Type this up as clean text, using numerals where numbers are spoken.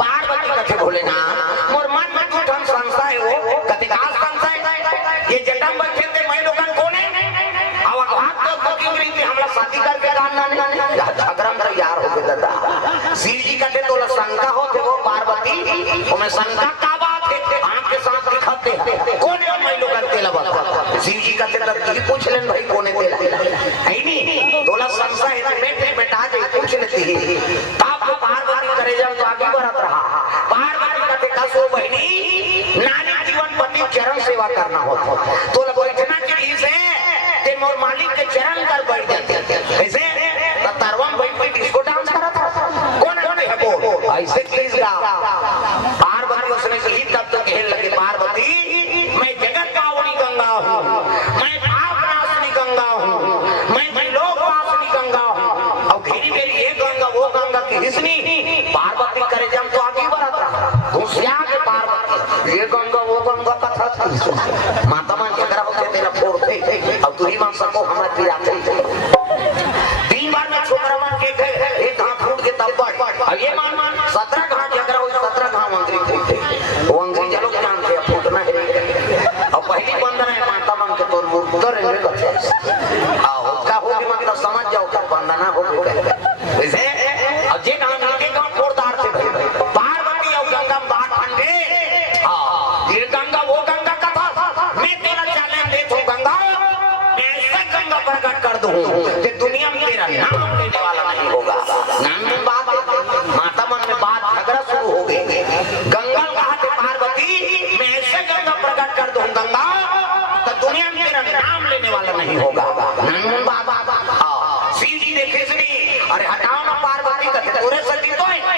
पार्वती कथे भोलेनाथ मोर मन में झूठन संशय हो कति का संशय ये जटम बैठे थे मैं लोगन कोने अब हाथ तो बुकिंग रही थी हमरा शादी करके काम ना झगड़ा कर यार हो गया दादा शिव जी कथे तो शंका हो थे वो पार्वती मैं शंका का बात है आंख के साथ दिखाते कोने मैं लोगन तेला बात शिव जी कथे तब की पूछ लेन भाई कोने तेला है नहीं तोला संशय है बैठे बेटा जे पूछ लेती ताप पार्वती करे जब तो आगे बढ़त रहा पार्वती कथे का सो बहनी नानी जीवन पति चरण सेवा करना होता तो बैठना चाहिए से ते मोर मालिक के चरण कर बैठ जाते ऐसे तरवा बैठ डिस्को डांस करा था कौन है वो ऐसे किस गा पार्वती उसने कही तब तो कहने लगे पार्वती मैं जगत पावनी गंगा हूँ मैं पाप नाशनी गंगा हूँ मैं लोक वासनी गंगा हूँ और घेरी मेरी ये गंगा वो गंगा की हिस्नी पार्वती करे जब तो आगे बढ़त रहा घुसिया के पार्वती ये गंगा वो गंगा कथा माता मान झगड़ा होते तेरा फोड़ते अब तू ही मान सको हमारे पिराते 3 बार में छोकरा मान के गए एक हाथ फूट के तब बढ़ अब ये मान 17 घाट झगड़ा हुई 17 घाव अंग्री थे वो अंग्री जलो के नाम थे फूटना है अब पहली बंधन है माता मान के तो मुर्दर रेलवे का आओ का होगी मतलब समझ जाओ का बंधना हो गया वैसे अब जे नाम के गांव फोड़दार थे पार्वती और गंगा बात ठंडे हां ये गंगा वो गंगा का था मैं तेरा चैलेंज दे तो गंगा मैं ऐसा गंगा प्रकट कर दूं कि दुनिया में तेरा नाम लेने वाला नहीं होगा नाम में बात माता मन में बात झगड़ा शुरू हो गई गंगा कहा थे पार्वती मैं ऐसे गंगा प्रकट कर दूं गंगा तो दुनिया में तेरा नाम लेने वाला नहीं होगा नाम में बात शिव जी देखे सुनी अरे हटाओ ना पार्वती का पूरे सती तो है